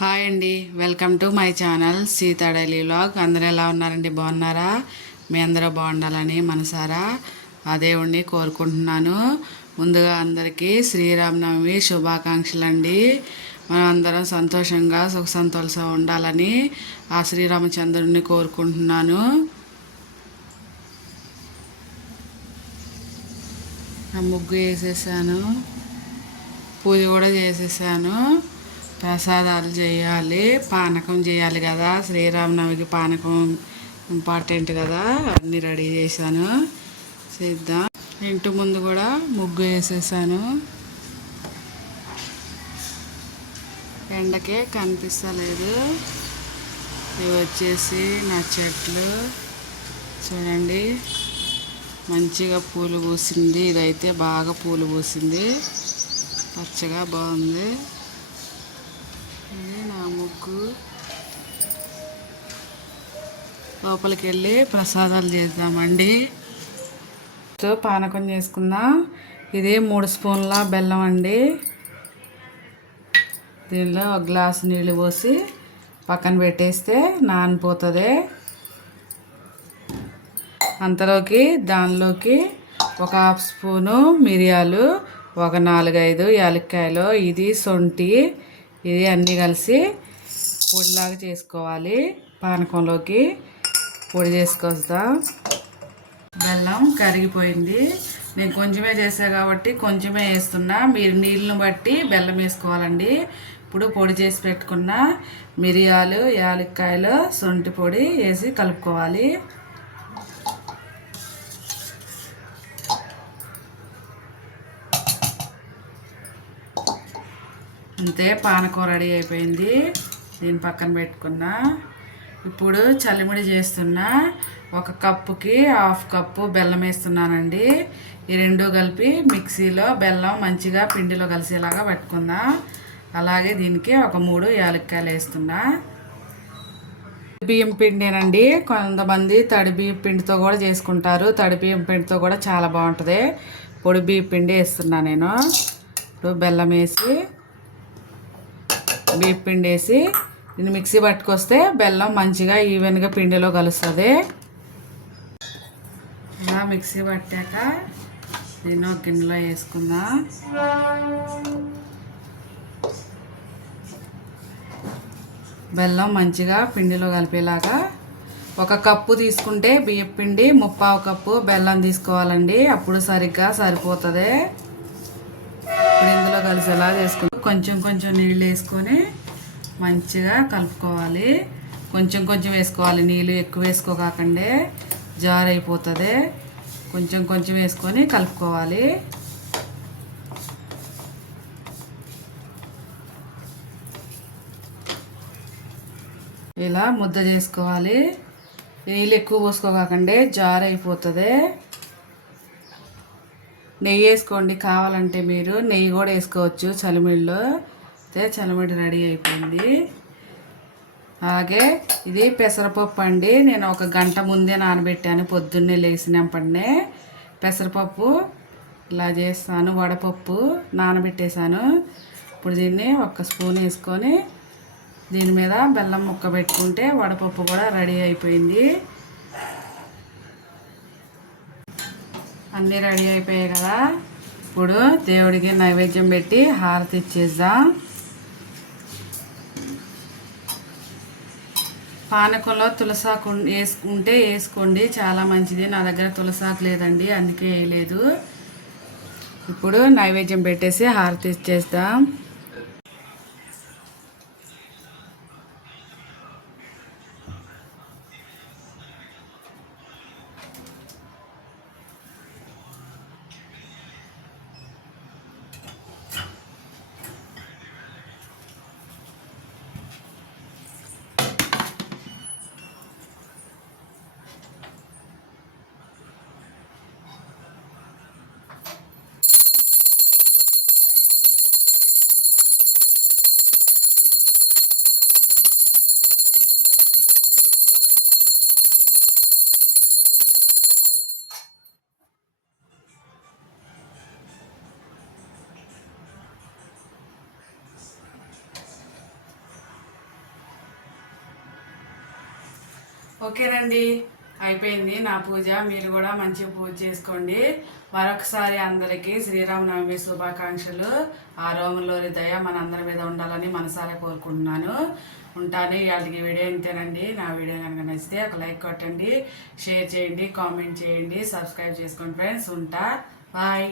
Hi అండి, welcome to my channel Sita daily vlog. అందరూ ఎలా ఉన్నారండి? బాగున్నారా? మీ అందరూ బాగుండాలని మనసారా ఆ దేవుణ్ణి కోరుకుంటున్నాను. ముందుగా అందరికీ శ్రీరామనవమి శుభాకాంక్షలు అండి. మనం అందరం సంతోషంగా సుఖ సంతోషంగా ఉండాలని ఆ శ్రీరామచంద్రుడిని కోరుకుంటున్నాను. ముగ్గు వేసేసాను, పూజ కూడా చేసేసాను. ప్రసాదాలు చేయాలి, పానకం చేయాలి కదా, శ్రీరామనవమికి పానకం ఇంపార్టెంట్ కదా. అన్నీ రెడీ చేశాను, చేద్దాం. ఇంటి ముందు కూడా ముగ్గు వేసేసాను. ఎండకే కనిపిస్తలేదు. ఇవి వచ్చేసి నా చెట్లు చూడండి, మంచిగా పూలు పూసింది. ఇదైతే బాగా పూలు పూసింది, పచ్చగా బాగుంది. ఇది నా ముగ్గు. లోపలికి వెళ్ళి ప్రసాదాలు చేద్దామండి. పానకం చేసుకుందాం. ఇది 3 స్పూన్ల బెల్లం అండి. దీనిలో ఒక గ్లాసు నీళ్ళు పోసి పక్కన పెట్టేస్తే నానిపోతుంది. అంతలోకి దానిలోకి ఒక 1/2 స్పూను మిరియాలు, ఒక 4-5 యాలక్కాయలు, ఇది శొంఠి, ఇది అన్నీ కలిసి పొడిలాగా చేసుకోవాలి. పానకంలోకి పొడి చేసుకొస్తాం. బెల్లం కరిగిపోయింది. నేను కొంచెమే చేసా కాబట్టి కొంచెమే వేస్తున్నా. మీరు నీళ్ళను బట్టి బెల్లం వేసుకోవాలండి. ఇప్పుడు పొడి చేసి పెట్టుకున్న మిరియాలు, యాలక్కాయలు, శొంఠి పొడి వేసి కలుపుకోవాలి. అంతే, పానకం రెడీ అయిపోయింది. దీని పక్కన పెట్టుకున్నా. ఇప్పుడు చల్లిముడి చేస్తున్నా. 1 కప్పుకి 1/2 కప్పు బెల్లం వేస్తున్నానండి. ఈ రెండు కలిపి మిక్సీలో బెల్లం మంచిగా పిండిలో కలిసేలాగా పెట్టుకుందాం. అలాగే దీనికి ఒక 3 యాలక్కాయలు వేస్తున్నా. బియ్యం పిండేనండి. కొంతమంది తడి బియ్యం పిండితో కూడా చేసుకుంటారు. తడి బియ్యం పిండితో కూడా చాలా బాగుంటుంది. పొడి బియ్యం పిండి వేస్తున్నా నేను. ఇప్పుడు బెల్లం వేసి బియ్యం పిండి వేసి దీన్ని మిక్సీ పట్టుకొస్తే బెల్లం మంచిగా ఈవెన్గా పిండిలో కలుస్తుంది. ఇలా మిక్సీ పట్టాక దీన్ని ఒక గిన్నెలో వేసుకుందాం. బెల్లం మంచిగా పిండిలో కలిపేలాగా 1 కప్పు తీసుకుంటే బియ్యం పిండి 3/4 కప్పు బెల్లం తీసుకోవాలండి. అప్పుడు సరిగ్గా సరిపోతుంది. ఇప్పుడు ఇందులో కలిసేలా చేసుకుంటాం. కొంచెం కొంచెం నీళ్ళు వేసుకొని మంచిగా కలుపుకోవాలి. కొంచెం కొంచెం వేసుకోవాలి, నీళ్ళు ఎక్కువ వేసుకోకండి, జార్ అయిపోతుంది. కొంచెం కొంచెం వేసుకొని కలుపుకోవాలి. ఇలా ముద్ద చేసుకోవాలి. నీళ్ళు ఎక్కువ పోసుకోకండి, జార్ అయిపోతుంది. నెయ్యి వేసుకోండి, కావాలంటే మీరు నెయ్యి కూడా వేసుకోవచ్చు చలిమిడిలో. అయితే చలిమిడి రెడీ అయిపోయింది. అలాగే ఇది పెసరపప్పు అండి. నేను 1 గంట ముందే నానబెట్టాను. పొద్దున్నే లేచినప్పటినే పెసరపప్పు ఇలా చేస్తాను. వడపప్పు నానబెట్టేశాను. ఇప్పుడు దీన్ని 1 స్పూన్ వేసుకొని దీని మీద బెల్లం ముక్క పెట్టుకుంటే వడపప్పు కూడా రెడీ అయిపోయింది. అన్నీ రెడీ అయిపోయాయి కదా. ఇప్పుడు దేవుడికి నైవేద్యం పెట్టి హారతి ఇచ్చేద్దాం. పానకంలో తులసాకు వేసుకుంటే వేసుకోండి, చాలా మంచిది. నా దగ్గర తులసాకు లేదండి, అందుకే వేయలేదు. ఇప్పుడు నైవేద్యం పెట్టేసి హారతి ఇచ్చేద్దాం. ఓకేనండి, అయిపోయింది నా పూజ. మీరు కూడా మంచిగా పూజ చేసుకోండి. మరొకసారి అందరికీ శ్రీరామనవమి శుభాకాంక్షలు. ఆ రోములోని దయ మనందరి మీద ఉండాలని మనసారా కోరుకుంటున్నాను. ఉంటాను. ఇవాళకి వీడియో ఇంతేనండి. నా వీడియో కనుక నచ్చితే ఒక లైక్ కొట్టండి, షేర్ చేయండి, కామెంట్ చేయండి, సబ్స్క్రైబ్ చేసుకోండి ఫ్రెండ్స్. ఉంటా. బాయ్.